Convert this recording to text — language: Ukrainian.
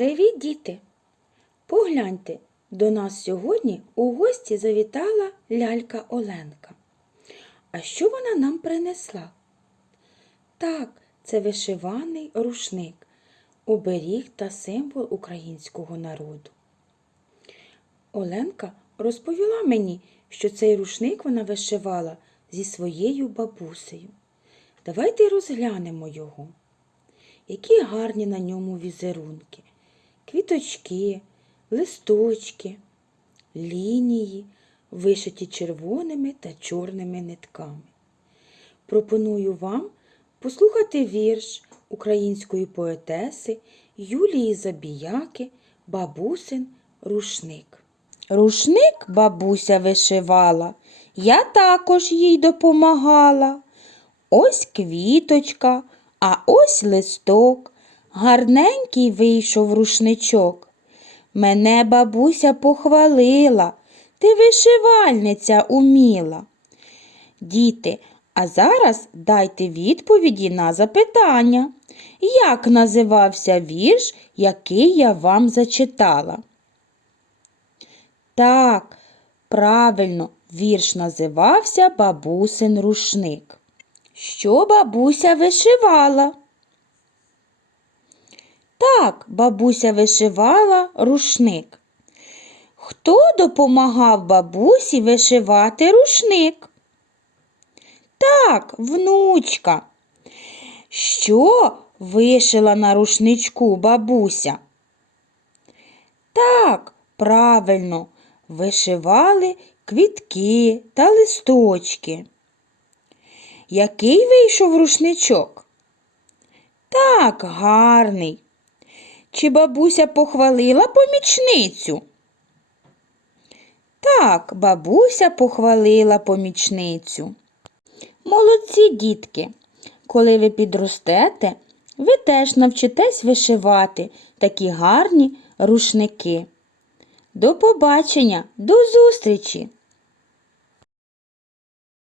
Привіт, діти! Погляньте, до нас сьогодні у гості завітала лялька Оленка. А що вона нам принесла? Так, це вишиваний рушник, оберіг та символ українського народу. Оленка розповіла мені, що цей рушник вона вишивала зі своєю бабусею. Давайте розглянемо його. Які гарні на ньому візерунки, квіточки, листочки, лінії, вишиті червоними та чорними нитками. Пропоную вам послухати вірш української поетеси Юлії Забіяки Бабусин рушник. Рушник бабуся вишивала, я також їй допомагала. Ось квіточка, а ось листок. Гарненький вийшов рушничок. Мене бабуся похвалила, ти вишивальниця уміла. Діти, а зараз дайте відповіді на запитання. Як називався вірш, який я вам зачитала? Так, правильно, вірш називався Бабусин рушник. Що бабуся вишивала? Так, бабуся вишивала рушник. Хто допомагав бабусі вишивати рушник? Так, внучка. Що вишила на рушничку бабуся? Так, правильно, вишивали квітки та листочки. Який вийшов рушничок? Так, гарний. Чи бабуся похвалила помічницю? Так, бабуся похвалила помічницю. Молодці, дітки, коли ви підростете, ви теж навчитесь вишивати такі гарні рушники. До побачення, до зустрічі!